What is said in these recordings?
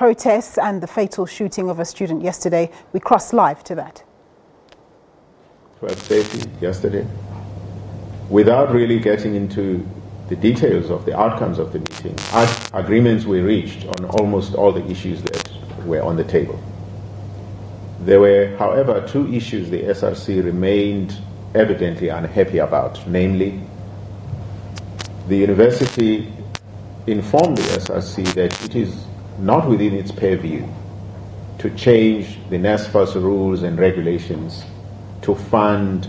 protests and the fatal shooting of a student yesterday. We cross live to that. 12:30 yesterday. Without really getting into the details of the outcomes of the meeting, agreements were reached on almost all the issues that were on the table. There were, however, two issues the SRC remained evidently unhappy about, namely, the university informed the SRC that it is not within its purview to change the NSFAS rules and regulations to fund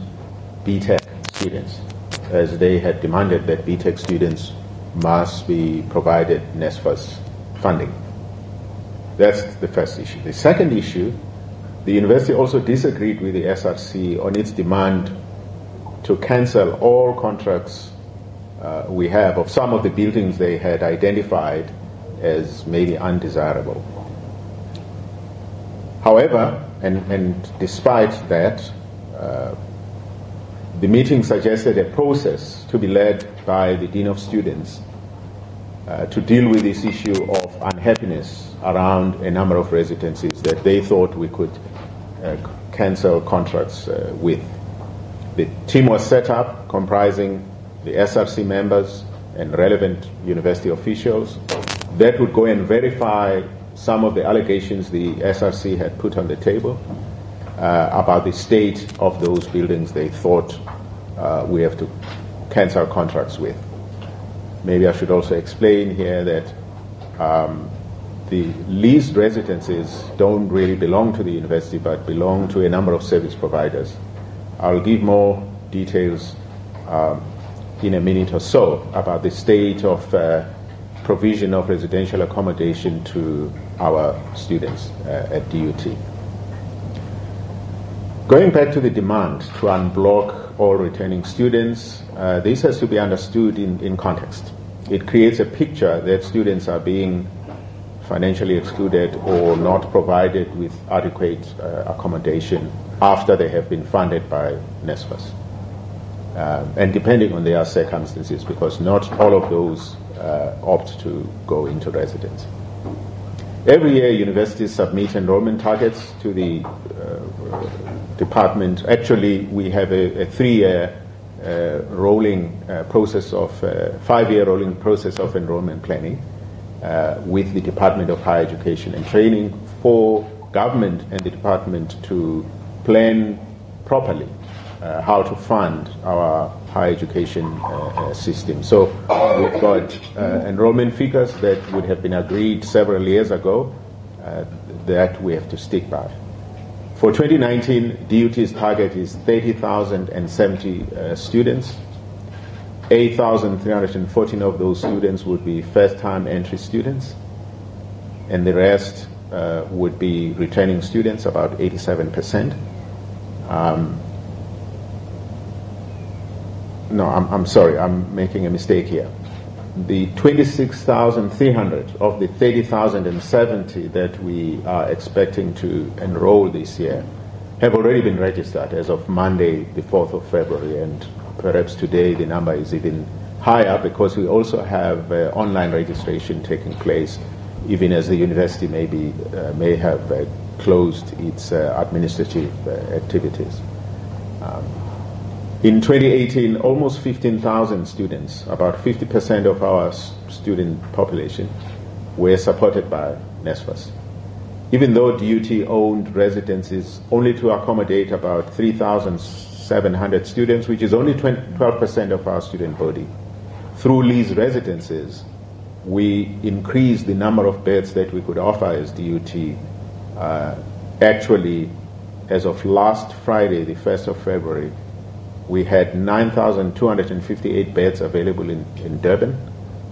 BTech students, as they had demanded that BTech students must be provided NSFAS funding. That's the first issue. The second issue, the university also disagreed with the SRC on its demand to cancel all contracts we have of some of the buildings they had identified as maybe undesirable. However, and despite that, the meeting suggested a process to be led by the Dean of Students to deal with this issue of unhappiness around a number of residencies that they thought we could cancel contracts with. The team was set up comprising the SRC members and relevant university officials that would go and verify some of the allegations the SRC had put on the table about the state of those buildings they thought we have to cancel contracts with. Maybe I should also explain here that the leased residences don't really belong to the university but belong to a number of service providers. I'll give more details in a minute or so about the state of provision of residential accommodation to our students at DUT. Going back to the demand to unblock all returning students, this has to be understood in context. It creates a picture that students are being financially excluded or not provided with adequate accommodation after they have been funded by NSFAS. And depending on their circumstances, because not all of those opt to go into residence. Every year, universities submit enrollment targets to the department. Actually, we have a 3-year rolling process of 5-year rolling process of enrollment planning with the Department of Higher Education and Training for government and the department to plan properly how to fund our higher education system. So we've got enrollment figures that would have been agreed several years ago that we have to stick by. For 2019, DUT's target is 30,070 students. 8,314 of those students would be first-time entry students, and the rest would be returning students, about 87%. No, I'm sorry, I'm making a mistake here. The 26,300 of the 30,070 that we are expecting to enroll this year have already been registered as of Monday, the 4th of February, and perhaps today the number is even higher because we also have online registration taking place, even as the university may have closed its administrative activities. In 2018, almost 15,000 students, about 50% of our student population, were supported by NSFAS. Even though DUT owned residences only to accommodate about 3,700 students, which is only 12% of our student body, through leased residences, we increased the number of beds that we could offer as DUT. Actually, as of last Friday, the 1st of February, we had 9,258 beds available in Durban.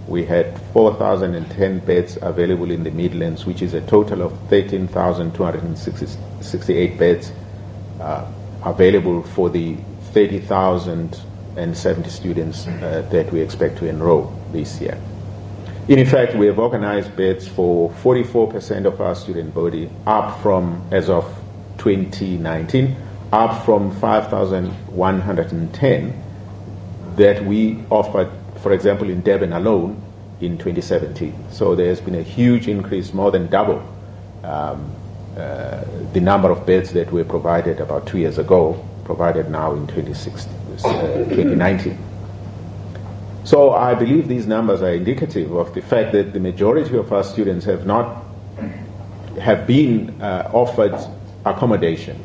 We had 4,010 beds available in the Midlands, which is a total of 13,268 beds available for the 30,070 students that we expect to enroll this year. In fact, we have organized beds for 44% of our student body, up from, as of 2019, up from 5,110 that we offered, for example, in Durban alone in 2017. So there has been a huge increase, more than double the number of beds that were provided about 2 years ago, provided now in 2019. So I believe these numbers are indicative of the fact that the majority of our students have been offered accommodation,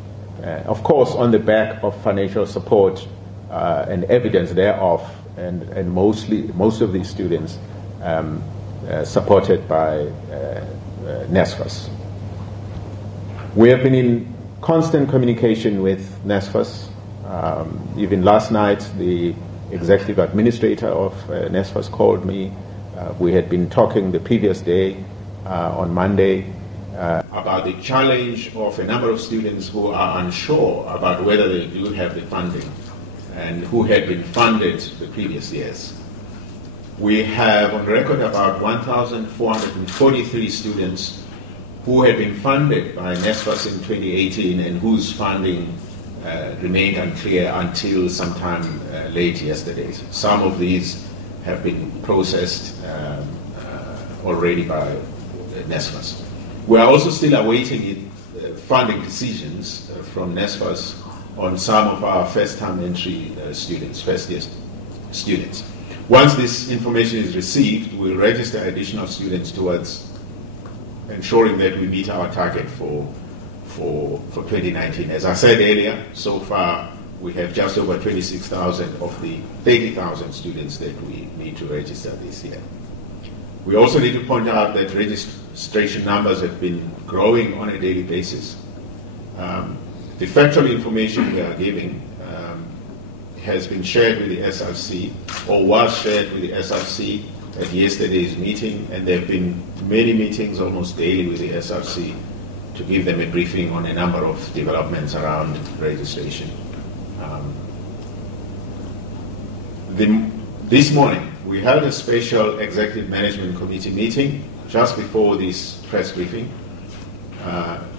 of course on the back of financial support and evidence thereof, and most of these students supported by NSFAS. We have been in constant communication with NSFAS. Even last night, the executive administrator of NSFAS called me. We had been talking the previous day, on Monday, about the challenge of a number of students who are unsure about whether they do have the funding and who had been funded the previous years. We have on record about 1,443 students who had been funded by NSFAS in 2018 and whose funding remained unclear until sometime late yesterday. Some of these have been processed already by NSFAS. We are also still awaiting funding decisions from NSFAS on some of our first-time entry students, first-year students. Once this information is received, we'll register additional students towards ensuring that we meet our target for 2019. As I said earlier, so far we have just over 26,000 of the 30,000 students that we need to register this year. We also need to point out that registration numbers have been growing on a daily basis. The factual information we are giving has been shared with the SRC, or was shared with the SRC at yesterday's meeting, and there have been many meetings almost daily with the SRC to give them a briefing on a number of developments around registration. This morning, we held a special Executive Management Committee meeting just before this press briefing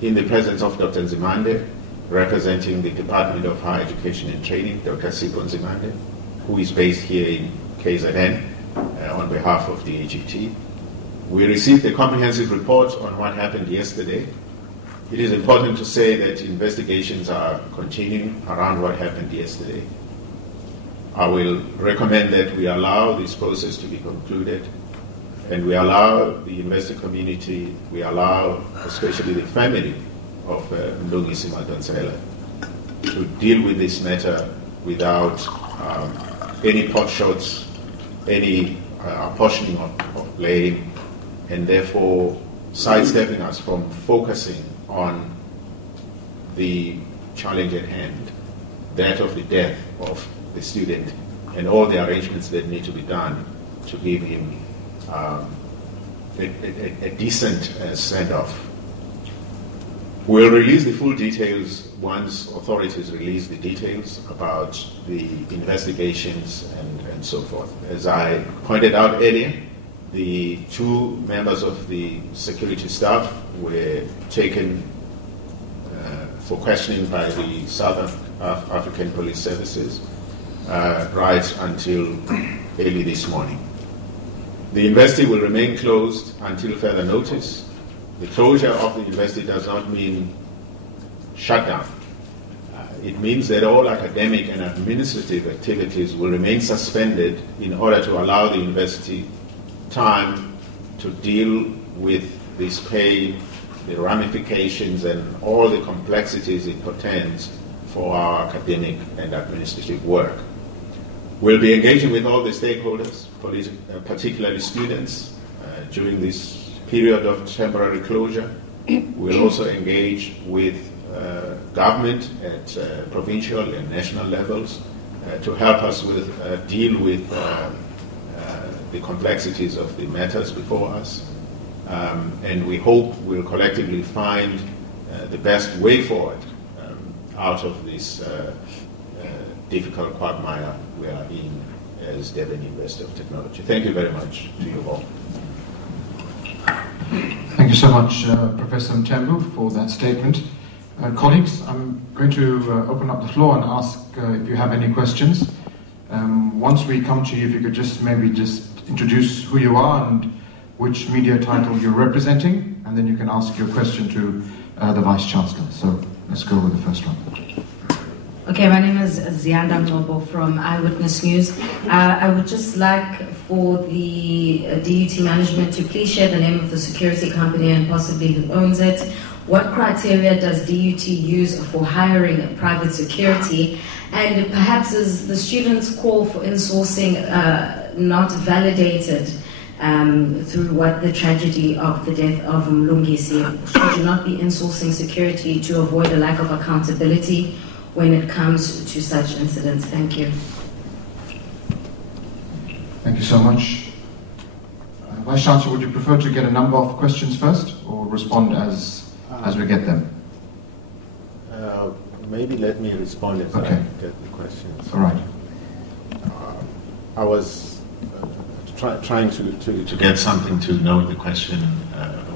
in the presence of Dr. Nzimande, representing the Department of Higher Education and Training, Dr. Sipho Nzimande, who is based here in KZN on behalf of the DUT. We received a comprehensive report on what happened yesterday. It is important to say that investigations are continuing around what happened yesterday. I will recommend that we allow this process to be concluded, and we allow the investor community, we allow especially the family of Mlungisi Madonsela to deal with this matter without any pot shots, any apportioning of blame, and therefore sidestepping us from focusing on the challenge at hand, that of the death of the student and all the arrangements that need to be done to give him a decent send-off. We'll release the full details once authorities release the details about the investigations and so forth. As I pointed out earlier, the 2 members of the security staff were taken for questioning by the South African Police Services right until early this morning. The university will remain closed until further notice. The closure of the university does not mean shutdown. It means that all academic and administrative activities will remain suspended in order to allow the university time to deal with this pain, the ramifications, and all the complexities it portends for our academic and administrative work. We'll be engaging with all the stakeholders, particularly students, during this period of temporary closure. We'll also engage with government at provincial and national levels to help us with deal with the complexities of the matters before us. And we hope we'll collectively find the best way forward out of this difficult quagmire we are in as Durban University of Technology. Thank you very much to you all. Thank you so much, Professor Mthembu, for that statement. Colleagues, I'm going to open up the floor and ask if you have any questions. Once we come to you, if you could just maybe introduce who you are and which media title you're representing, and then you can ask your question to the Vice-Chancellor. So let's go with the first one. Okay, my name is Zianda Mtobo from Eyewitness News. I would just like for the DUT management to please share the name of the security company and possibly who owns it. What criteria does DUT use for hiring private security? And perhaps is the students' call for insourcing not validated through what the tragedy of the death of Mlungisi? Should you not be insourcing security to avoid a lack of accountability when it comes to such incidents? Thank you. Thank you so much. Vice Chancellor, would you prefer to get a number of questions first or respond as we get them? Maybe let me respond as I get the questions. All right. I was trying to get something to note the question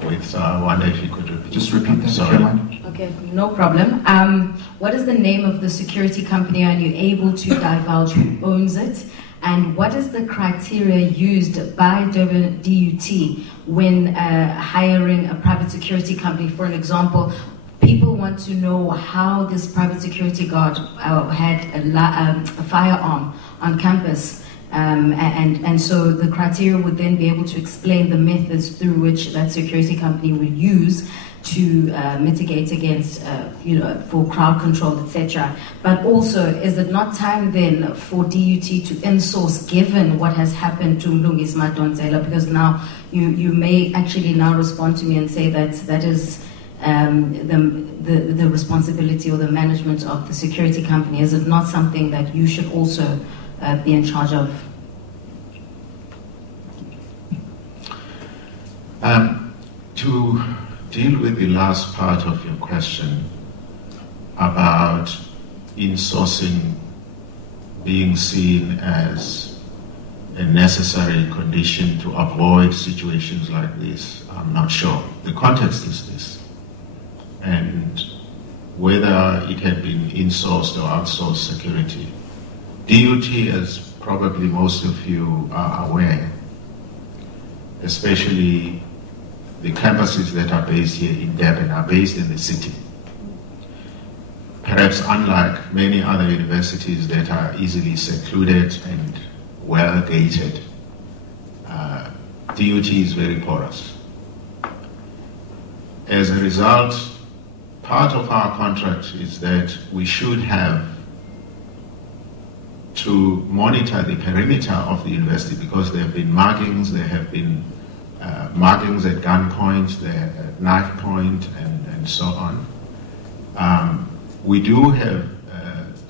with, so I wonder if you could repeat. Just repeat that, sorry. if you mind. Okay, no problem. What is the name of the security company? Are you able to divulge who owns it? And what is the criteria used by DUT when hiring a private security company? For an example, people want to know how this private security guard had a firearm on campus. And so the criteria would then be able to explain the methods through which that security company would use to mitigate against, for crowd control, etc. But also, is it not time then for DUT to insource, given what has happened to Mlungisi Madonsela? Because now you may actually now respond to me and say that that is the responsibility or the management of the security company. Is it not something that you should also be in charge of? To deal with the last part of your question about insourcing being seen as a necessary condition to avoid situations like this, I'm not sure. The context is this. And whether it had been insourced or outsourced security, DUT, as probably most of you are aware, especially the campuses that are based here in Durban are based in the city. Perhaps unlike many other universities that are easily secluded and well gated, DUT is very porous. As a result, part of our contract is that we should have to monitor the perimeter of the university, because there have been markings, there have been markings at gunpoint, at knife point, and so on. We do have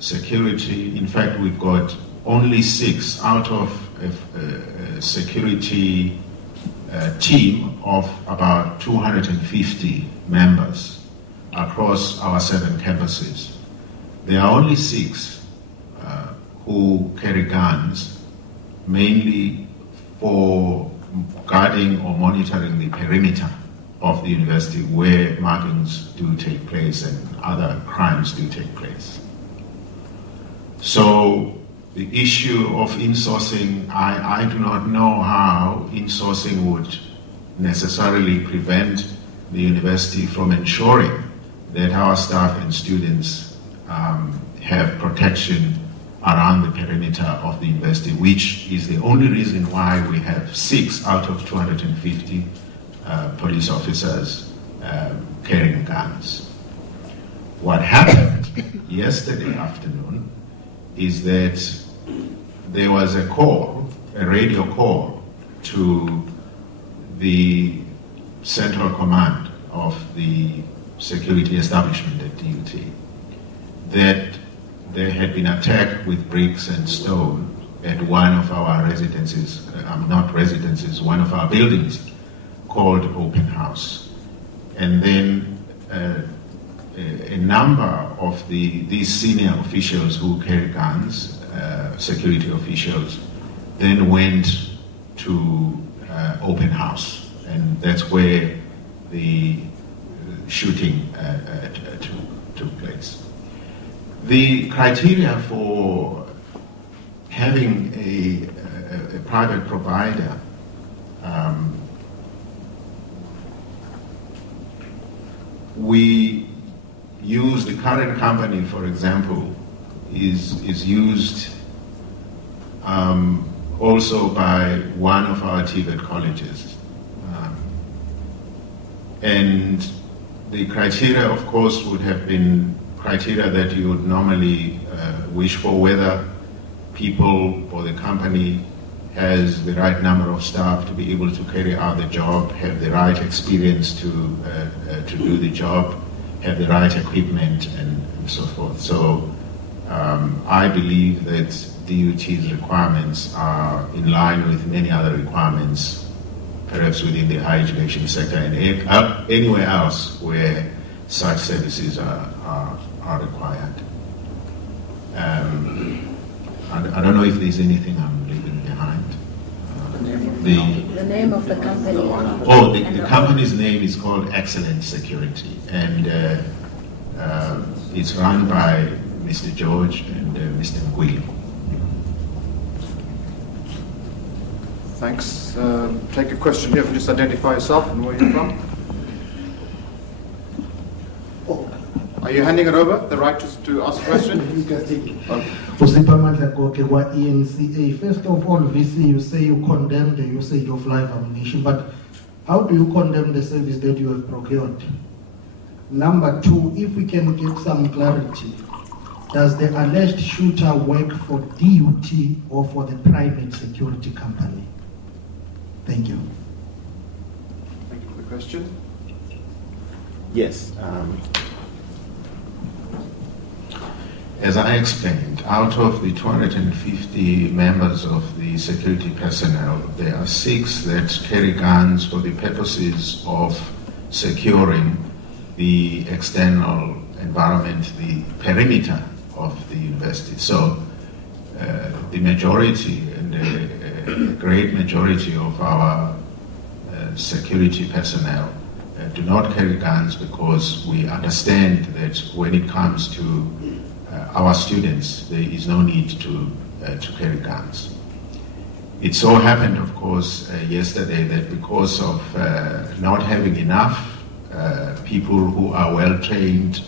security. In fact, we've got only 6 out of a security team of about 250 members across our 7 campuses. There are only 6 who carry guns, mainly for guarding or monitoring the perimeter of the university where markings do take place and other crimes do take place. So the issue of insourcing, I do not know how insourcing would necessarily prevent the university from ensuring that our staff and students have protection around the perimeter of the university, which is the only reason why we have 6 out of 250 police officers carrying guns. What happened yesterday afternoon is that there was a call, a radio call, to the central command of the security establishment at DUT that there had been attack with bricks and stone at one of our residences, not residences, one of our buildings called Open House. And then a number of these senior officials who carry guns, security officials, then went to Open House. And that's where the shooting took place. The criteria for having a private provider, we use the current company, for example, is used also by one of our TVET colleges. And the criteria, of course, would have been criteria that you would normally wish for, whether people or the company has the right number of staff to be able to carry out the job, have the right experience to do the job, have the right equipment, and so forth. So I believe that DUT's requirements are in line with many other requirements, perhaps within the higher education sector and anywhere else where such services are required. I don't know if there's anything I'm leaving behind. The name of the company. Oh, the company's name is called Excellent Security, and it's run by Mr. George and Mr. Ngwili. Thanks. Take a question here. Just identify yourself and where you're from. Are you handing it over, the right to ask a question? First of all, VC, you say you condemn the usage of live ammunition, but how do you condemn the service that you have procured? Number two, if we can get some clarity, does the alleged shooter work for DUT or for the private security company? Thank you. Thank you for the question. Yes. As I explained, out of the 250 members of the security personnel, there are 6 that carry guns for the purposes of securing the external environment, the perimeter of the university. So the majority and a great majority of our security personnel do not carry guns, because we understand that when it comes to our students, there is no need to carry guns. It so happened, of course, yesterday that because of not having enough people who are well trained,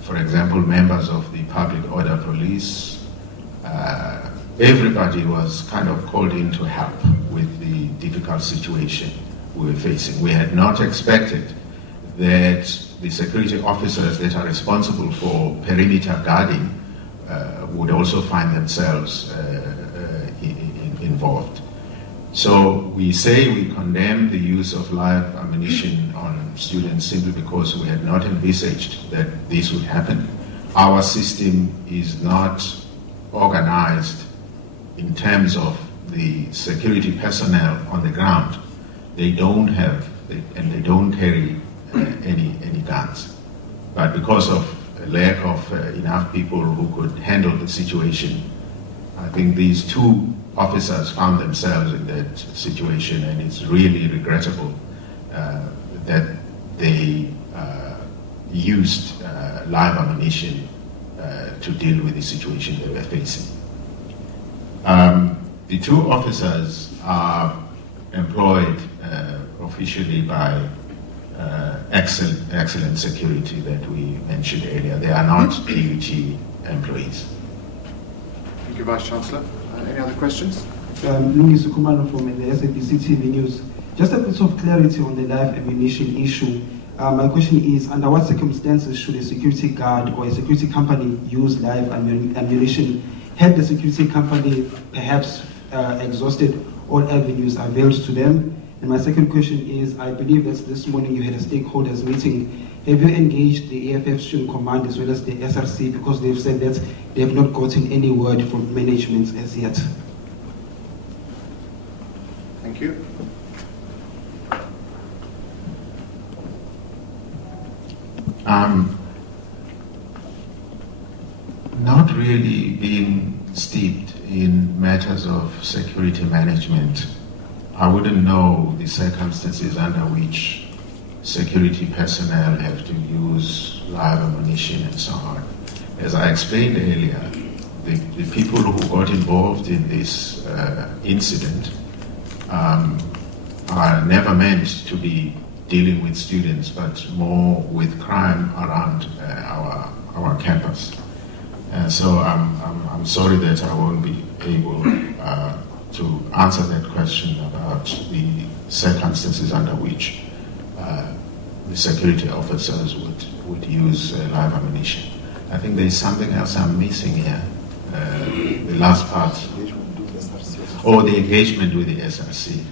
for example, members of the public order police, everybody was kind of called in to help with the difficult situation we were facing. We had not expected that the security officers that are responsible for perimeter guarding would also find themselves involved. So we say we condemn the use of live ammunition on students simply because we had not envisaged that this would happen. Our system is not organized in terms of the security personnel on the ground. They don't have, and they don't carry any guns. But because of a lack of enough people who could handle the situation, I think these 2 officers found themselves in that situation, and it's really regrettable that they used live ammunition to deal with the situation they were facing. The 2 officers are employed officially by Excellent Security that we mentioned earlier. They are not DUT employees. Thank you, Vice Chancellor. Any other questions? Louis Sukumalo from the SABC TV News. Just a bit of clarity on the live ammunition issue. My question is, under what circumstances should a security guard or a security company use live ammunition? Had the security company perhaps exhausted all avenues available to them? And my second question is, I believe that this morning you had a stakeholders meeting. Have you engaged the AFF Student Command as well as the SRC, because they've said that they have not gotten any word from management as yet? Thank you. Not really being steeped in matters of security management, I wouldn't know the circumstances under which security personnel have to use live ammunition and so on. As I explained earlier, the people who got involved in this incident are never meant to be dealing with students, but more with crime around our campus. So I'm sorry that I won't be able to answer that question about the circumstances under which the security officers would use live ammunition. I think there is something else I'm missing here. The last part. Or the engagement with the SRC.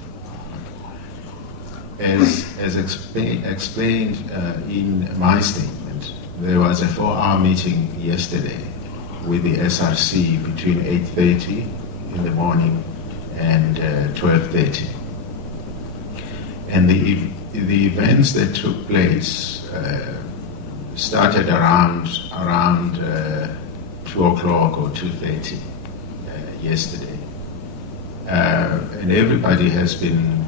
As explained in my statement, there was a 4-hour meeting yesterday with the SRC between 8:30 in the morning and 12:30. And the events that took place started around 2 o'clock or 2:30 yesterday. And everybody has been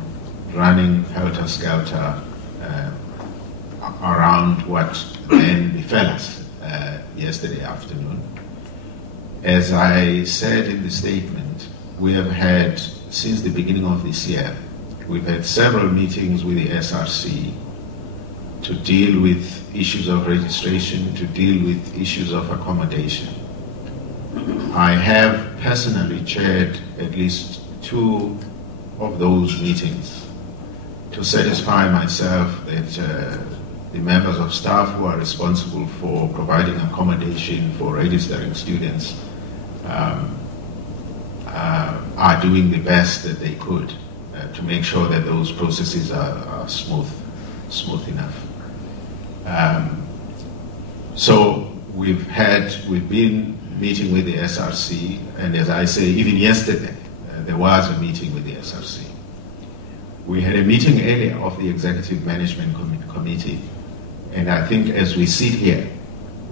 running helter-skelter around what then befell us yesterday afternoon. As I said in the statement, we have had, since the beginning of this year, we've had several meetings with the SRC to deal with issues of registration, to deal with issues of accommodation. I have personally chaired at least 2 of those meetings to satisfy myself that the members of staff who are responsible for providing accommodation for registering students are doing the best that they could to make sure that those processes are smooth enough. So we've been meeting with the SRC, and as I say, even yesterday there was a meeting with the SRC. We had a meeting earlier of the Executive Management Committee, and I think as we sit here,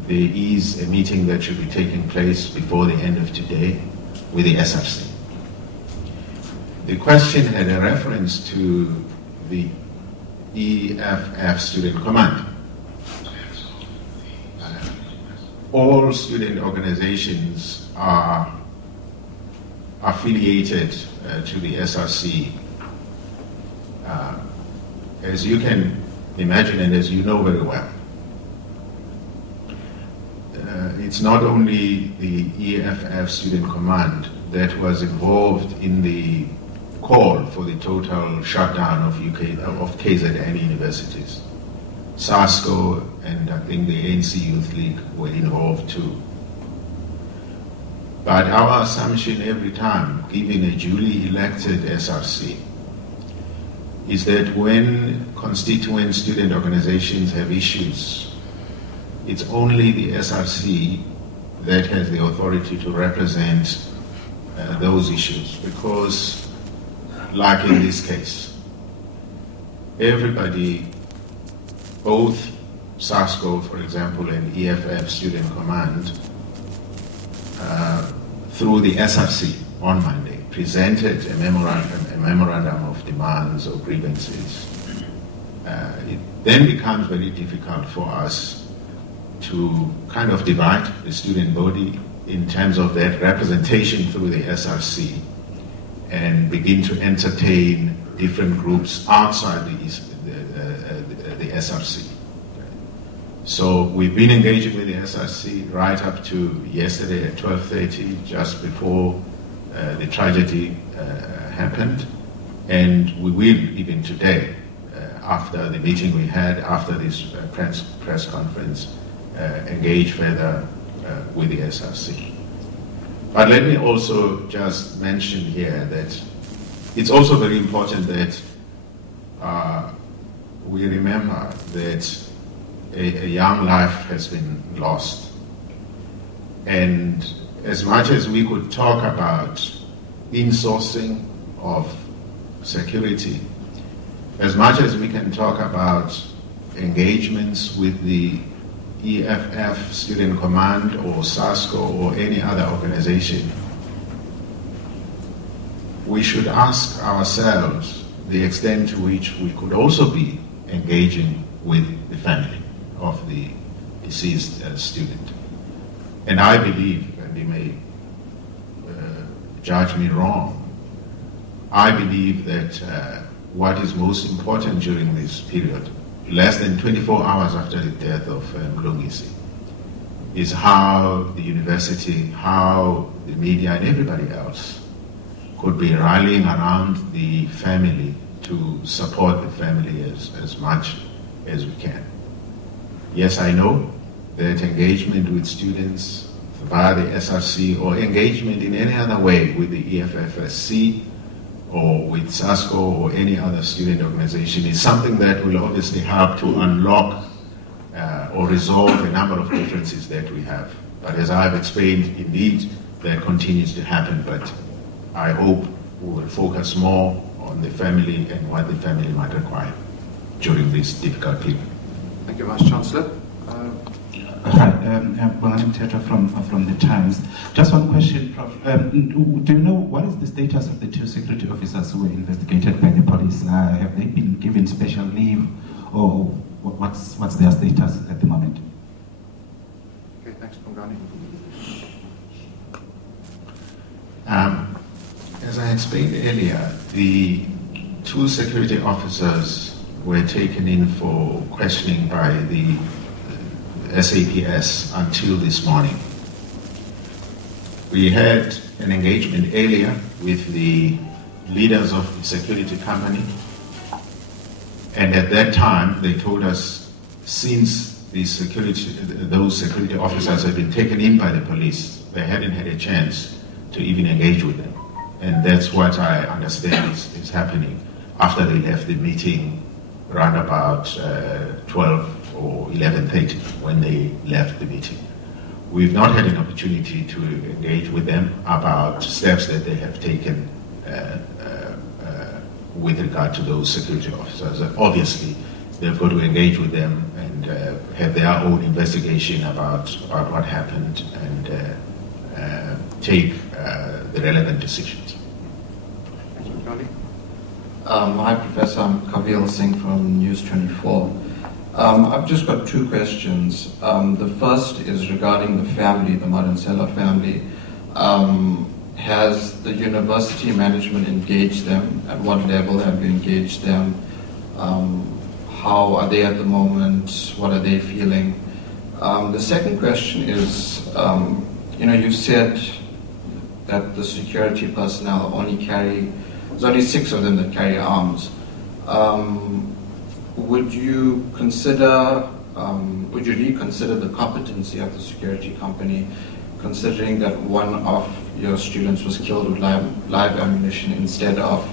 there is a meeting that should be taking place before the end of today with the SRC. The question had a reference to the EFF Student Command. All student organizations are affiliated to the SRC. As you can imagine, and as you know very well, it's not only the EFF Student Command that was involved in the call for the total shutdown of KZN universities. SASCO and I think the ANC Youth League were involved too. But our assumption every time, given a duly elected SRC, is that when constituent student organizations have issues, it's only the SRC that has the authority to represent those issues, because like in this case, everybody, both SASCO, for example, and EFF Student Command, through the SRC on Monday, presented a memorandum of demands or grievances. It then becomes very difficult for us to kind of divide the student body in terms of that representation through the SRC and begin to entertain different groups outside the SRC. So we've been engaging with the SRC right up to yesterday at 12:30, just before the tragedy happened, and we will even today, after the meeting we had, after this press conference, engage further with the SRC. But let me also just mention here that it's also very important that we remember that a young life has been lost. And as much as we could talk about insourcing of security, as much as we can talk about engagements with the EFF Student Command or SASCO or any other organization, we should ask ourselves the extent to which we could also be engaging with the family of the deceased student. And I believe, and you may judge me wrong. I believe that what is most important during this period, less than 24 hours after the death of Mlungisi, is how the university, how the media and everybody else could be rallying around the family to support the family as much as we can. Yes, I know that engagement with students via the SRC or engagement in any other way with the EFFSC or with SASCO or any other student organization is something that will obviously help to unlock or resolve a number of differences that we have. But as I've explained, indeed, that continues to happen, but I hope we will focus more on the family and what the family might require during this difficult period. Thank you, Vice-Chancellor. Hi, Bonani Tetra from the Times. Just one question, Prof. Do you know what is the status of the two security officers who were investigated by the police? Have they been given special leave, or what's their status at the moment? Okay, thanks, Bongani. As I explained earlier, the two security officers were taken in for questioning by the SABC until this morning. We had an engagement earlier with the leaders of the security company, and at that time they told us since those security officers had been taken in by the police, they hadn't had a chance to even engage with them. And that's what I understand is happening after they left the meeting around about 12 or 11:30 when they left the meeting. We've not had an opportunity to engage with them about steps that they have taken with regard to those security officers. Obviously, they've got to engage with them and have their own investigation about what happened and take the relevant decisions. Thanks, Bongani. Hi, Professor. I'm Kavil Singh from News 24. I've just got two questions. The first is regarding the family, the Madonsela family. Has the university management engaged them? At what level have you engaged them? How are they at the moment? What are they feeling? The second question is, you said that the security personnel there's only 6 of them that carry arms. Would you reconsider the competency of the security company, considering that one of your students was killed with live ammunition instead of,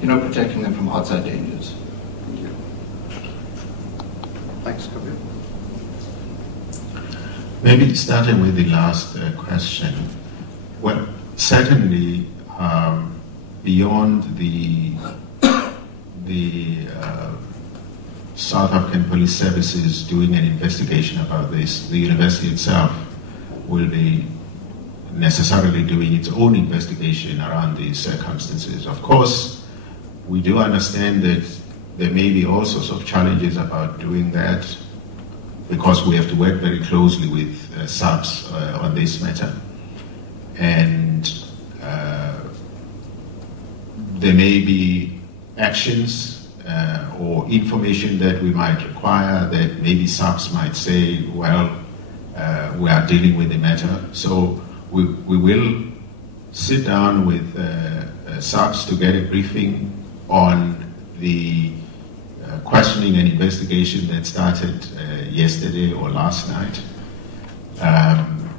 protecting them from outside dangers? Thank you. Thanks, Kabir. Maybe starting with the last question. Well, certainly beyond the South African Police Services doing an investigation about this, the university itself will be necessarily doing its own investigation around these circumstances. Of course, we do understand that there may be all sorts of challenges about doing that because we have to work very closely with SABC on this matter. And there may be actions or information that we might require that maybe SABC might say, well, we are dealing with the matter. So we will sit down with SABC to get a briefing on the questioning and investigation that started yesterday or last night.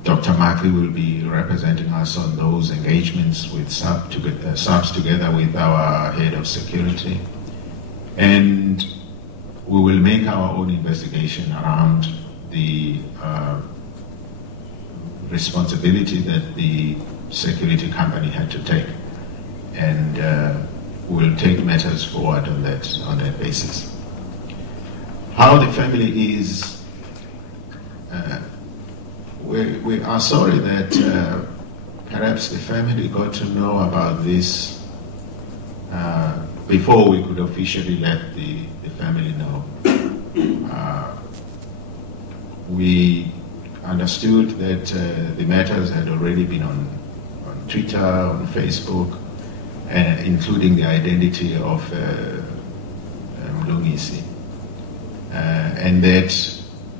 Dr. Makri will be representing us on those engagements with SABC together with our head of security. And we will make our own investigation around the responsibility that the security company had to take. And we'll take matters forward on that basis. How the family is, we are sorry that perhaps the family got to know about this before we could officially let the family know. We understood that the matters had already been on Twitter, on Facebook, including the identity of Mlungisi. And that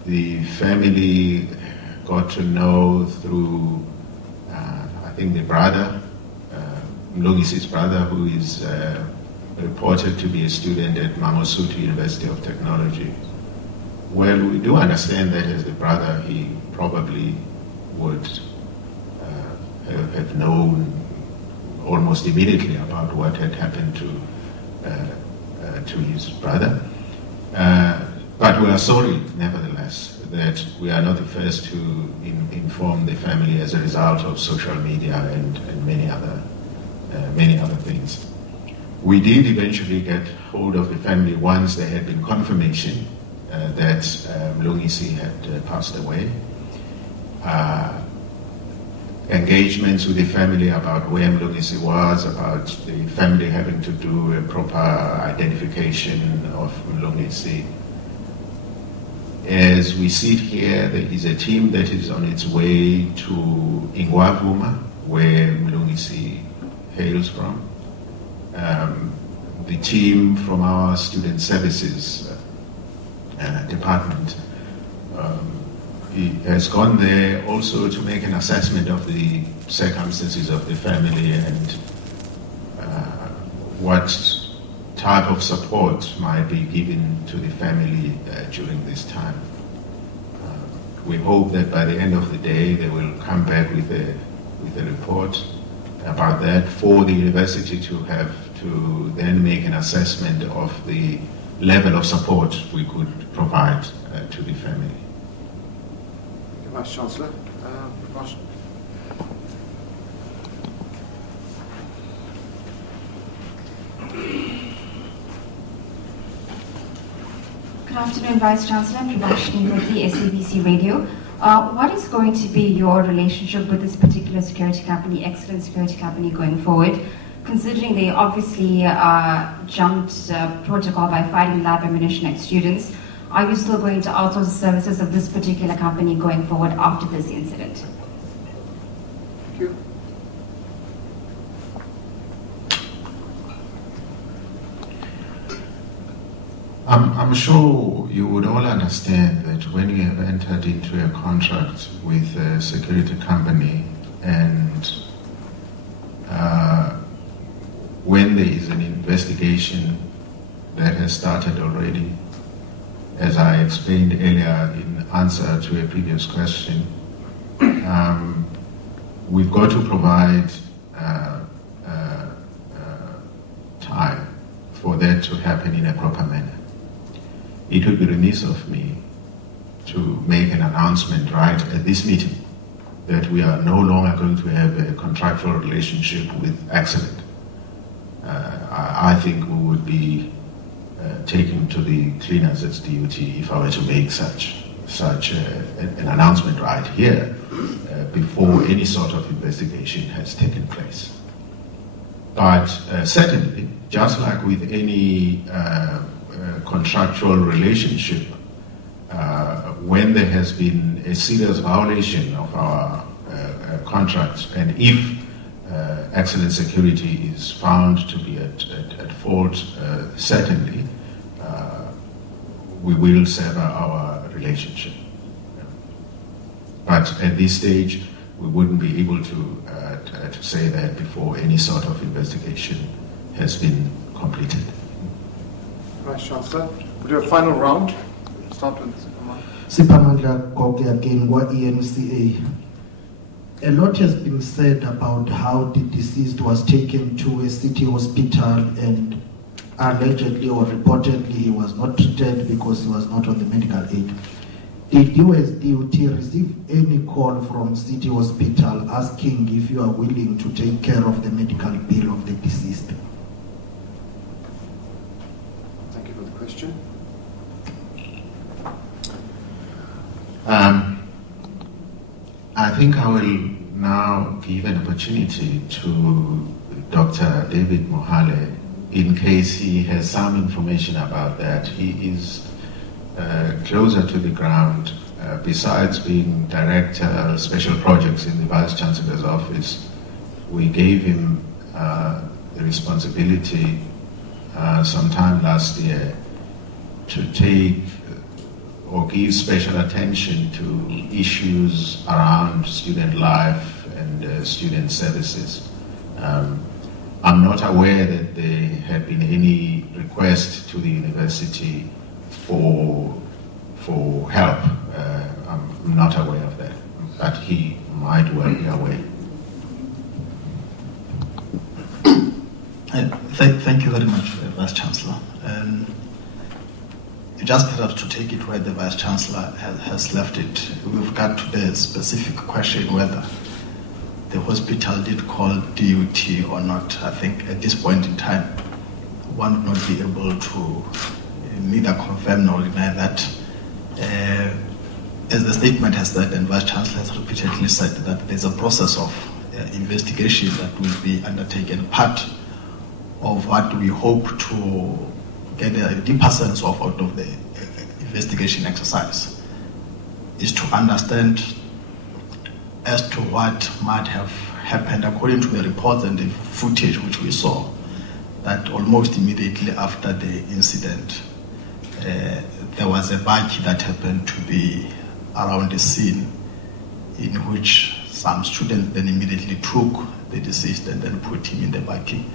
the family got to know through, I think, the brother, Mlungisi's brother, who is reported to be a student at Mangosuthu University of Technology. Well, we do understand that as the brother, he probably would have known almost immediately about what had happened to his brother. But we are sorry, nevertheless, that we are not the first to inform the family as a result of social media and many other things. We did eventually get hold of the family once there had been confirmation that Mlungisi had passed away. Engagements with the family about where Mlungisi was, about the family having to do a proper identification of Mlungisi. As we sit here, there is a team that is on its way to Ingwavuma, where Mlungisi hails from. The team from our student services department has gone there also to make an assessment of the circumstances of the family and what type of support might be given to the family during this time. We hope that by the end of the day they will come back with a report about that for the university to have to then make an assessment of the level of support we could provide to the family. Thank you, Vice Chancellor. Rosh. Good afternoon, Vice Chancellor. I'm Prabhashini with the SABC Radio. What is going to be your relationship with this particular security company, Excellent Security Company, going forward? Considering they obviously jumped protocol by firing live ammunition at students, are you still going to outsource the services of this particular company going forward after this incident? Thank you. I'm sure you would all understand that when you have entered into a contract with a security company and when there is an investigation that has started already, as I explained earlier in answer to a previous question, we've got to provide time for that to happen in a proper manner. It would be remiss of me to make an announcement right at this meeting that we are no longer going to have a contractual relationship with Excellent. I think we would be taking to the cleaners as DUT if I were to make such an announcement right here before any sort of investigation has taken place. But certainly, just like with any contractual relationship, when there has been a serious violation of our contracts, and if Excellent Security is found to be at fault, certainly we will sever our relationship. But at this stage, we wouldn't be able to say that before any sort of investigation has been completed. Vice Chancellor, we'll do a final round. We'll start with Sipamandla Goge again, ENCA. A lot has been said about how the deceased was taken to a city hospital and allegedly or reportedly he was not treated because he was not on the medical aid. Did you as DUT receive any call from city hospital asking if you are willing to take care of the medical bill of the deceased? Thank you for the question. I think I will now give an opportunity to Dr. David Mohale in case he has some information about that. He is closer to the ground, besides being Director of Special Projects in the Vice Chancellor's office. we gave him the responsibility sometime last year to take or give special attention to issues around student life and student services. I'm not aware that there had been any request to the university for help. I'm not aware of that, but he might well be aware. Thank you very much, Vice Chancellor. Just perhaps to take it where the Vice Chancellor has left it, we've got to the specific question whether the hospital did call DUT or not. I think at this point in time, one would not be able to neither confirm nor deny that. As the statement has said, and Vice Chancellor has repeatedly said, that there's a process of investigation that will be undertaken. Part of what we hope to get a deeper sense of out of the investigation exercise is to understand as to what might have happened according to the reports and the footage which we saw, that almost immediately after the incident there was a buggy that happened to be around the scene, in which some students then immediately took the deceased and then put him in the buggy.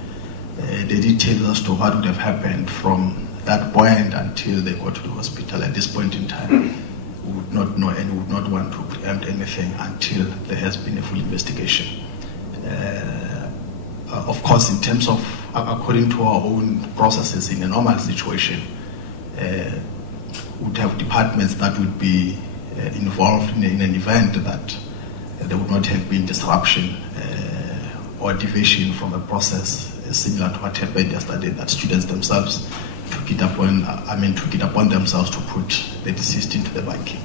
The details as to what would have happened from that point until they got to the hospital at this point in time, we would not know and would not want to preempt anything until there has been a full investigation. Of course, in terms of, according to our own processes in a normal situation, we would have departments that would be involved in an event that there would not have been disruption or deviation from a process similar to what happened yesterday, that students themselves took it upon themselves to put the deceased into the buggy.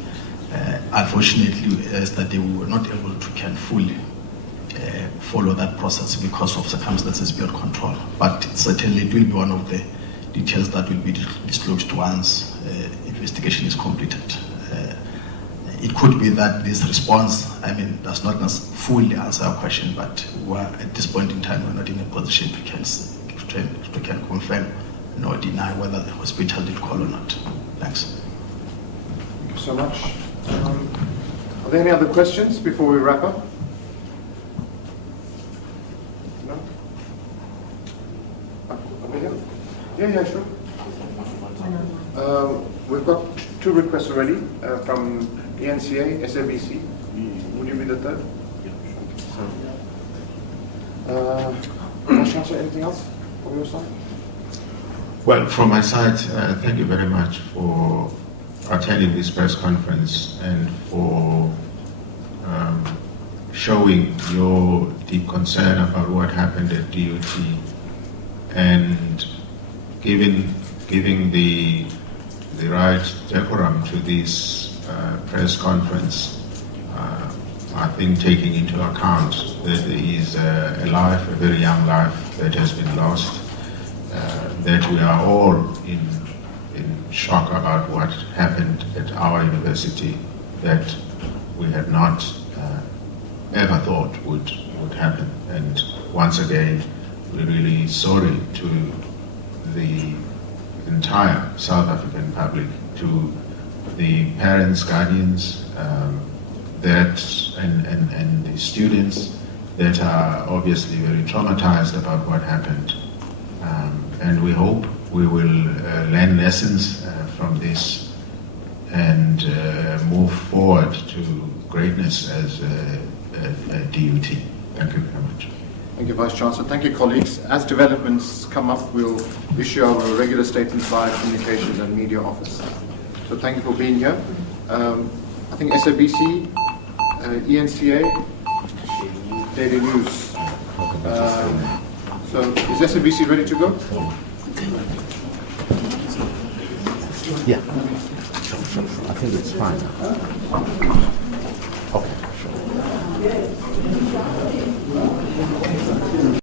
Unfortunately, yesterday we were not able to fully follow that process because of circumstances beyond control. But certainly it will be one of the details that will be disclosed once investigation is completed. It could be that this response, does not fully answer our question, but at this point in time, we're not in a position to can confirm nor deny whether the hospital did call or not. Thanks. Thank you so much. Are there any other questions before we wrap up? No? Over here? Yeah, sure. We've got two requests already from ENCA, SABC. Would you be the third? Vice Chancellor, anything else from your side? Well, from my side, thank you very much for attending this press conference and for showing your deep concern about what happened at DUT and giving the right decorum to this press conference. I think taking into account that there is a life, a very young life that has been lost, that we are all in shock about what happened at our university, that we had not ever thought would happen. And once again, we're really sorry to the entire South African public, to the parents, guardians, and the students that are obviously very traumatized about what happened. And we hope we will learn lessons from this and move forward to greatness as a DUT. Thank you very much. Thank you, Vice Chancellor. Thank you, colleagues. As developments come up, we'll issue our regular statements via Communications and Media Office. So thank you for being here. I think SABC, ENCA, Daily News. So is SABC ready to go? Yeah. Sure. I think it's fine. Okay. Sure.